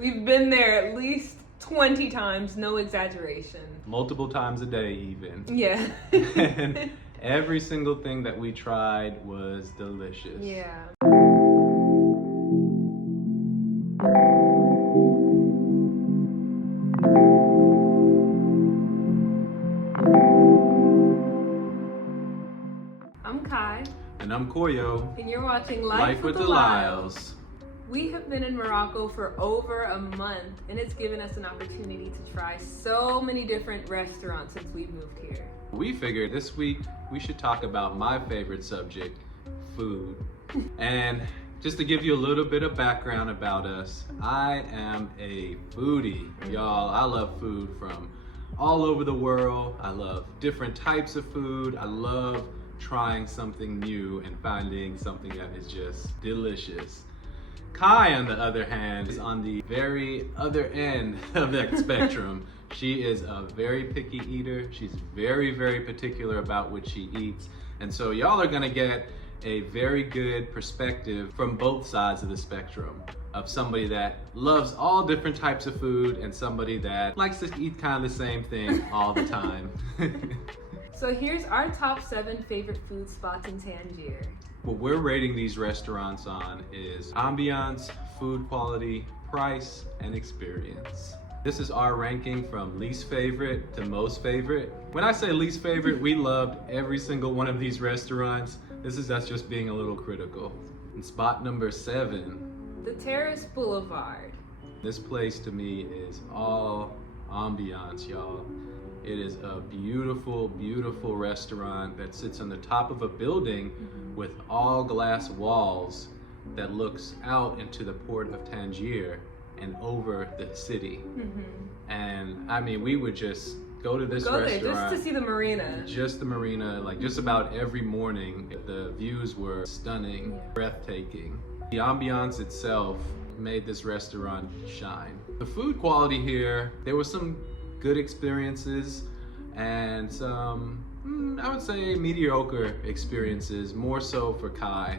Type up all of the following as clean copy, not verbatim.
We've been there at least 20 times, no exaggeration. Multiple times a day even. Yeah. And every single thing that we tried was delicious. Yeah. I'm Kai. And I'm Koyo. And you're watching Life with the Lyles. We have been in Morocco for over a month, and it's given us an opportunity to try so many different restaurants since we've moved here. We figured this week we should talk about my favorite subject, food. And just to give you a little bit of background about us, I am a foodie. Y'all, I love food from all over the world. I love different types of food. I love trying something new and finding something that is just delicious. Kai, on the other hand, is on the very other end of that spectrum. She is a very picky eater. She's very, very particular about what she eats. And so y'all are gonna get a very good perspective from both sides of the spectrum of somebody that loves all different types of food and somebody that likes to eat kind of the same thing all the time. So here's our top 7 favorite food spots in Tangier. What we're rating these restaurants on is ambiance, food quality, price, and experience. This is our ranking from least favorite to most favorite. When I say least favorite, we loved every single one of these restaurants. This is us just being a little critical. And spot number 7. The Terrasse Blvd. This place to me is all ambiance, y'all. It is a beautiful, beautiful restaurant that sits on the top of a building with all glass walls that looks out into the port of Tangier and over the city. And I mean, we would just go to this restaurant there just to see the marina. Just the marina, like just about every morning. The views were stunning, breathtaking. The ambiance itself made this restaurant shine. The food quality here, there was some good experiences and some, I would say, mediocre experiences, more so for Kai.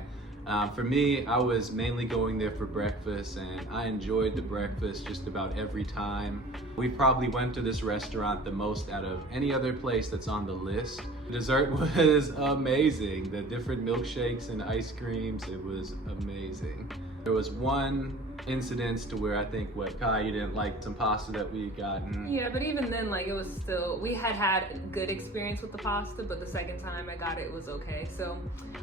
For me, I was mainly going there for breakfast, and I enjoyed the breakfast just about every time. We probably went to this restaurant the most out of any other place that's on the list. The dessert was amazing. The different milkshakes and ice creams, it was amazing. There was one incidents to where I think Kai, you didn't like some pasta that we had gotten. Yeah, but even then, like, it was still, we had good experience with the pasta, but the second time I got it, it was okay. So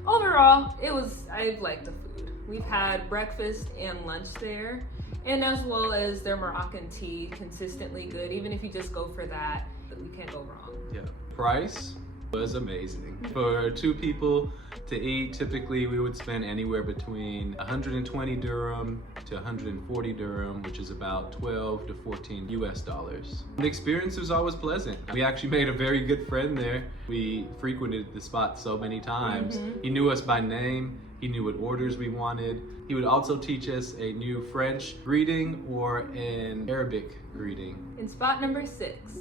overall, I liked the food. We've had breakfast and lunch there, and as well as their Moroccan tea, consistently good. Even if you just go for that, you can't go wrong. Yeah. Price was amazing. For 2 people to eat, typically we would spend anywhere between 120 dirham to 140 dirham, which is about 12 to 14 US dollars. The experience was always pleasant. We actually made a very good friend there. We frequented the spot so many times. He knew us by name. He knew what orders we wanted. He would also teach us a new French greeting or an Arabic greeting. In spot number 6,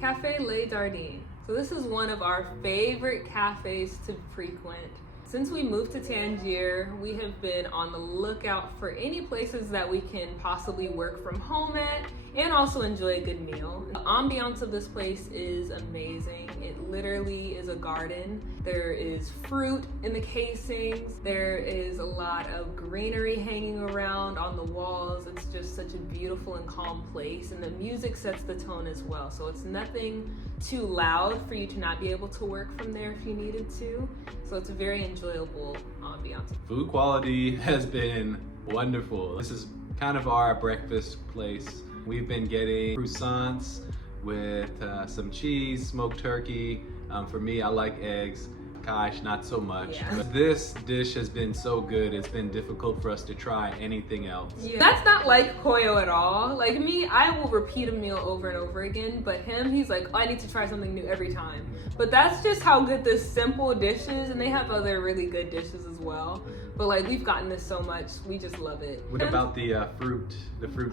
Café le Jardin. So this is one of our favorite cafes to frequent. Since we moved to Tangier, we have been on the lookout for any places that we can possibly work from home at and also enjoy a good meal. The ambiance of this place is amazing. It literally is a garden. There is fruit in the casings. There is a lot of greenery hanging around on the walls. It's just such a beautiful and calm place, and the music sets the tone as well. So it's nothing too loud for you to not be able to work from there if you needed to. So it's a very enjoyable ambiance. Food quality has been wonderful. This is kind of our breakfast place. We've been getting croissants with some cheese, smoked turkey. For me, I like eggs. Gosh, not so much. Yeah. But this dish has been so good, it's been difficult for us to try anything else. Yeah. That's not like Koyo at all. Like me, I will repeat a meal over and over again, but him, he's like, oh, I need to try something new every time. But that's just how good this simple dish is, and they have other really good dishes as well. But like, we've gotten this so much, we just love it. What about the fruit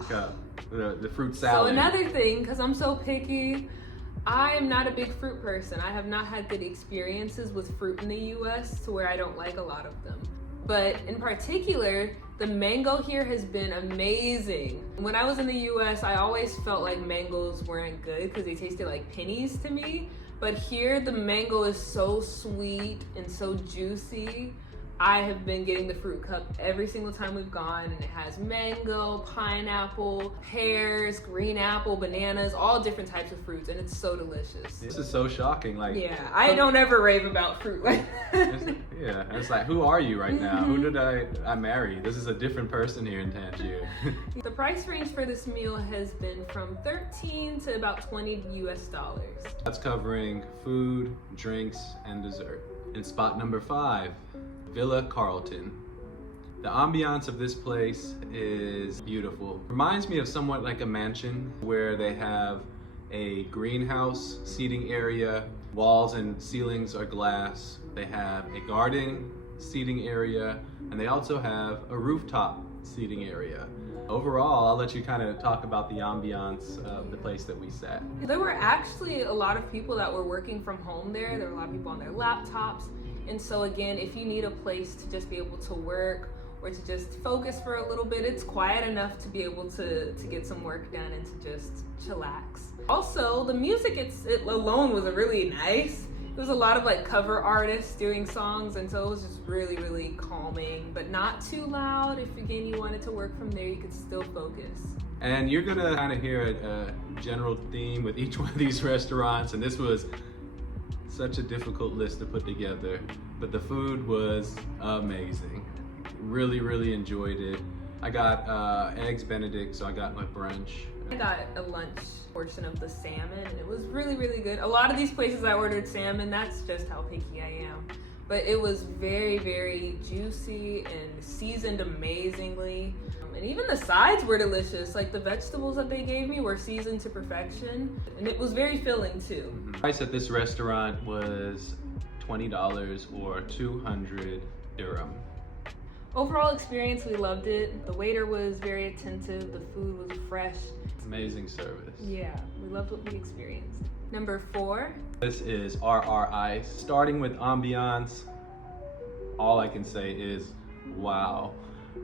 cup, the fruit salad? So another thing, because I'm so picky, I am not a big fruit person. I have not had good experiences with fruit in the US to where I don't like a lot of them. But in particular, The mango here has been amazing. When I was in the US, I always felt like mangoes weren't good because they tasted like pennies to me. But here, the mango is so sweet and so juicy. I have been getting the fruit cup every single time we've gone, and it has mango, pineapple, pears, green apple, bananas, all different types of fruits, and it's so delicious. This is so shocking. Like, yeah, I don't ever rave about fruit like that. Yeah, it's like, who are you right now? Who did I marry? This is a different person here in Tangier. The price range for this meal has been from $13 to about $20 US. That's covering food, drinks, and dessert. In spot number 5, Villa Carleton. The ambiance of this place is beautiful. Reminds me of somewhat like a mansion where they have a greenhouse seating area, walls and ceilings are glass. They have a garden seating area, and they also have a rooftop seating area. Overall, I'll let you kind of talk about the ambiance of the place that we sat. There were actually a lot of people that were working from home there. There were a lot of people on their laptops. And so again, if you need a place to just be able to work or to just focus for a little bit, it's quiet enough to be able to get some work done and to just chillax. Also, the music it alone was really nice. There was a lot of like cover artists doing songs, and so it was just really, really calming, but not too loud. If again you wanted to work from there, you could still focus. And you're gonna kind of hear a general theme with each one of these restaurants, and this was such a difficult list to put together, but the food was amazing. Really, really enjoyed it. I got eggs Benedict, so I got my brunch. I got a lunch portion of the salmon, and it was really, really good. A lot of these places I ordered salmon, that's just how picky I am. But it was very, very juicy and seasoned amazingly. And even the sides were delicious. Like the vegetables that they gave me were seasoned to perfection. And it was very filling too. The price at this restaurant was $20 or 200 dirham. Overall experience, we loved it. The waiter was very attentive. The food was fresh. Amazing service. Yeah, we loved what we experienced. Number 4. This is RR Ice. Starting with ambiance, all I can say is wow.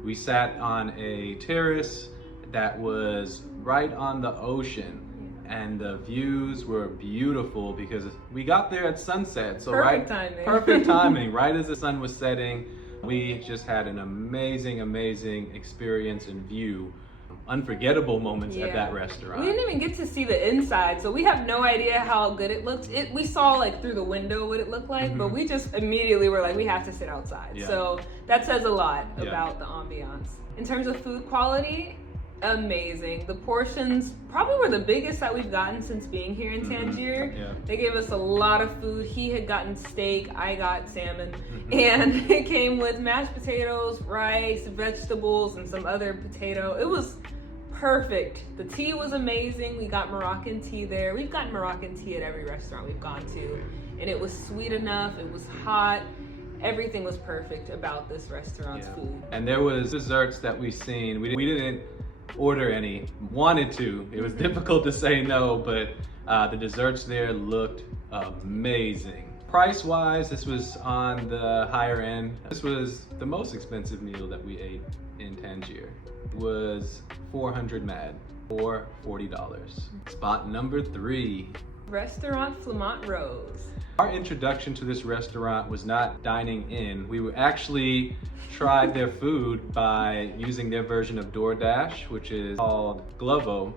We sat on a terrace that was right on the ocean, and the views were beautiful because we got there at sunset. So perfect timing. Perfect timing, right as the sun was setting. We just had an amazing, amazing experience and view. Unforgettable moments at that restaurant. We didn't even get to see the inside, so we have no idea how good it looked. We saw like through the window what it looked like, but we just immediately were like, we have to sit outside. Yeah. So that says a lot about the ambiance. In terms of food quality, amazing. The portions probably were the biggest that we've gotten since being here in Tangier. Yeah. They gave us a lot of food. He had gotten steak, I got salmon, and it came with mashed potatoes, rice, vegetables, and some other potato. It was perfect. The tea was amazing. We got Moroccan tea there. We've gotten Moroccan tea at every restaurant we've gone to, and it was sweet enough. It was hot. Everything was perfect about this restaurant's food. And there was desserts that we seen. We didn't order any. Wanted to. It was difficult to say no, but the desserts there looked amazing. Price-wise, this was on the higher end. This was the most expensive meal that we ate in Tangier. It was 400 mad, or $40. Spot number 3. Restaurant Flamant Rose. Our introduction to this restaurant was not dining in. We actually tried their food by using their version of DoorDash, which is called Glovo,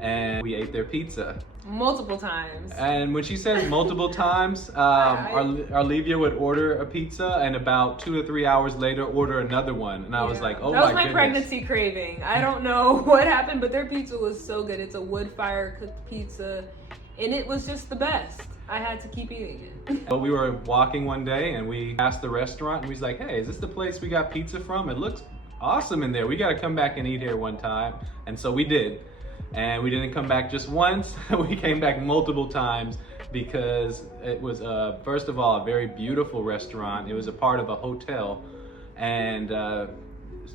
and we ate their pizza. Multiple times. And when she says multiple times, Arlevia would order a pizza and about 2 or 3 hours later order another one. And I was like, oh my goodness. That was my pregnancy craving. I don't know what happened, but their pizza was so good. It's a wood fire cooked pizza, and it was just the best. I had to keep eating it. But we were walking one day and we passed the restaurant and we was like, hey, is this the place we got pizza from? It looks awesome in there. We got to come back and eat here one time. And so we did. And we didn't come back just once. We came back multiple times because it was, first of all, a very beautiful restaurant. It was a part of a hotel. And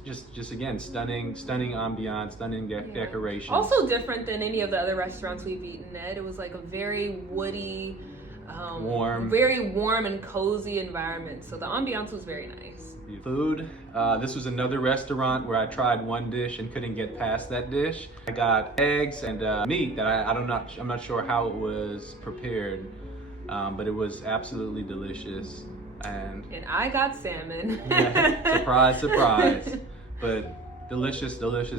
just again, stunning ambiance, stunning decorations. Also different than any of the other restaurants we've eaten at. It was like a very woody, warm, very warm and cozy environment. So the ambiance was very nice. Food. This was another restaurant where I tried one dish and couldn't get past that dish. I got eggs and meat that I'm not sure how it was prepared, but it was absolutely delicious. And I got salmon. Yeah, surprise, surprise. But delicious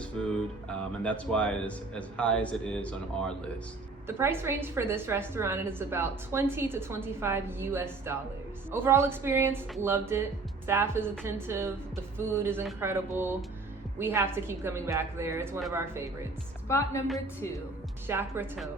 food, and that's why it is as high as it is on our list. The price range for this restaurant is about $20 to $25 US. Overall experience, loved it. Staff is attentive, the food is incredible. We have to keep coming back there. It's one of our favorites. Spot number 2, Shakerato.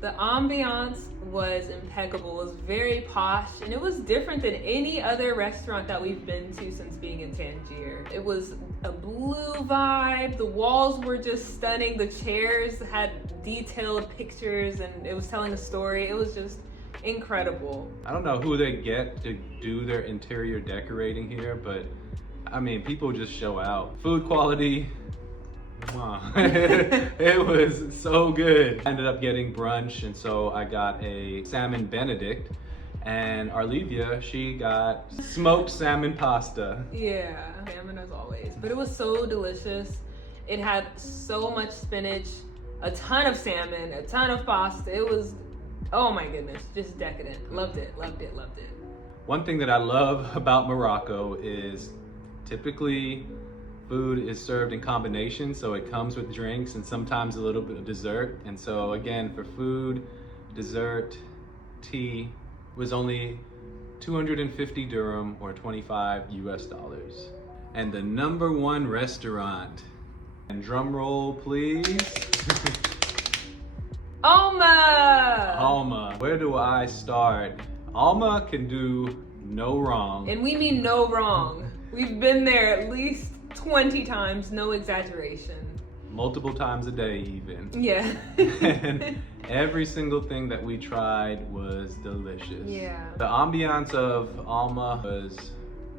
The ambiance was impeccable. It was very posh, and it was different than any other restaurant that we've been to since being in Tangier. It was a blue vibe. The walls were just stunning. The chairs had detailed pictures, and it was telling a story. It was just incredible. I don't know who they get to do their interior decorating here, but I mean, people just show out. Food quality, it was so good. I ended up getting brunch, and so I got a salmon Benedict, and Arlivia, she got smoked salmon pasta. Yeah, salmon as always, but it was so delicious. It had so much spinach, a ton of salmon, a ton of pasta. It was, oh my goodness, just decadent. Loved it. One thing that I love about Morocco is typically food is served in combination, so it comes with drinks and sometimes a little bit of dessert. And so again, for food, dessert, tea was only 250 dirham or $25 US. And the number 1 restaurant, and drum roll please. Alma. Where do I start? Alma can do no wrong. And we mean no wrong. We've been there at least 20 times, no exaggeration. Multiple times a day even. Yeah. And every single thing that we tried was delicious. Yeah. The ambiance of Alma was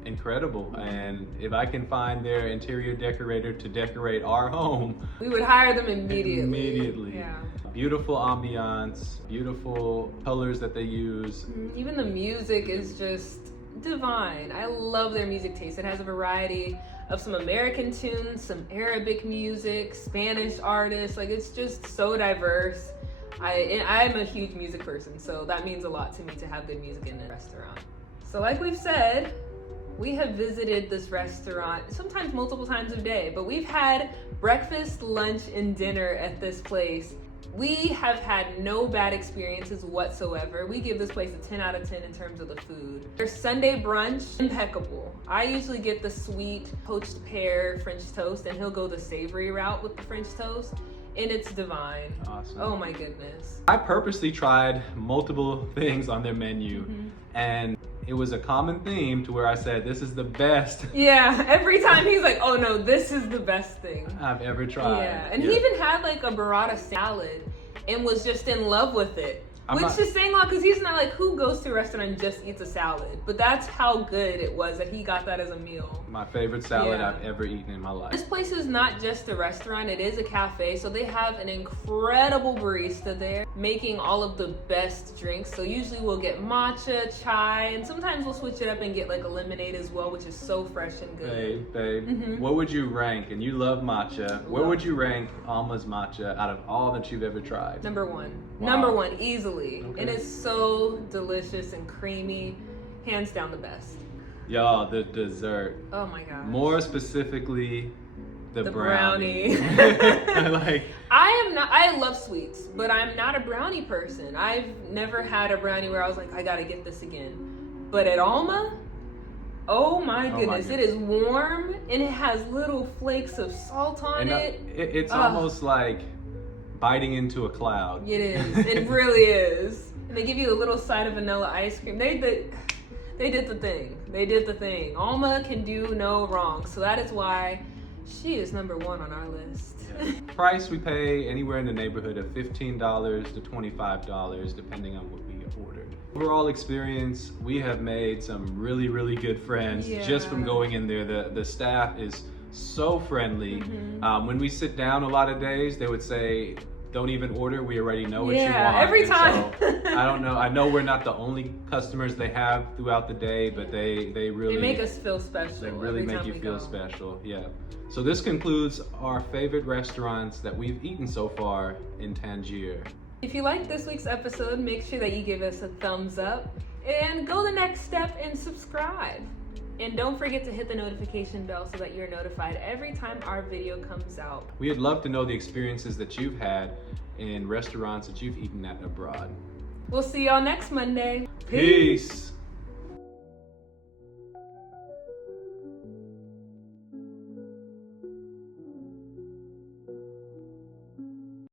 incredible, and if I can find their interior decorator to decorate our home, we would hire them immediately. Yeah. Beautiful ambiance, beautiful colors that they use. Even the music is just divine. I love their music taste. It has a variety of some American tunes, some Arabic music, Spanish artists. Like, it's just so diverse. I'm a huge music person, so that means a lot to me to have good music in a restaurant. So like we've said, we have visited this restaurant sometimes multiple times a day, but we've had breakfast, lunch, and dinner at this place. We have had no bad experiences whatsoever. We give this place a 10 out of 10 in terms of the food. Their Sunday brunch, impeccable. I usually get the sweet poached pear French toast, and he'll go the savory route with the French toast, and it's divine. Awesome. Oh my goodness. I purposely tried multiple things on their menu, and it was a common theme to where I said, this is the best. Yeah, every time he's like, oh no, this is the best thing I've ever tried. Yeah, and he even had like a burrata salad and was just in love with it. Which is saying a lot, because he's not like, who goes to a restaurant and just eats a salad? But that's how good it was that he got that as a meal. My favorite salad I've ever eaten in my life. This place is not just a restaurant, it is a cafe. So they have an incredible barista there making all of the best drinks. So usually we'll get matcha, chai, and sometimes we'll switch it up and get like a lemonade as well, which is so fresh and good. Babe, what would you rank? And you love matcha. Where would you rank Alma's matcha out of all that you've ever tried? Number 1. Wow. Number 1, easily. Okay. And it's so delicious and creamy. Hands down the best. Y'all, the dessert. Oh my god. More specifically, the brownie. Like, I love sweets, but I'm not a brownie person. I've never had a brownie where I was like, I gotta get this again. But at Alma, oh my goodness, it is warm and it has little flakes of salt on it. It's almost like biting into a cloud. It is. It really is. And they give you a little side of vanilla ice cream. They did the thing. They did the thing. Alma can do no wrong. So that is why she is number 1 on our list. Yeah. Price, we pay anywhere in the neighborhood of $15 to $25, depending on what we ordered. Overall experience, we have made some really, really good friends just from going in there. The staff is so friendly. When we sit down a lot of days, they would say, don't even order, we already know what you Yeah, want. every And time. so, I don't know. I know we're not the only customers they have throughout the day, but they really They make us feel special. They really every make time you we feel go. special. Yeah. So this concludes our favorite restaurants that we've eaten so far in Tangier. If you liked this week's episode, make sure that you give us a thumbs up and go the next step and subscribe. And don't forget to hit the notification bell so that you're notified every time our video comes out. We'd love to know the experiences that you've had in restaurants that you've eaten at abroad. We'll see y'all next Monday. Peace.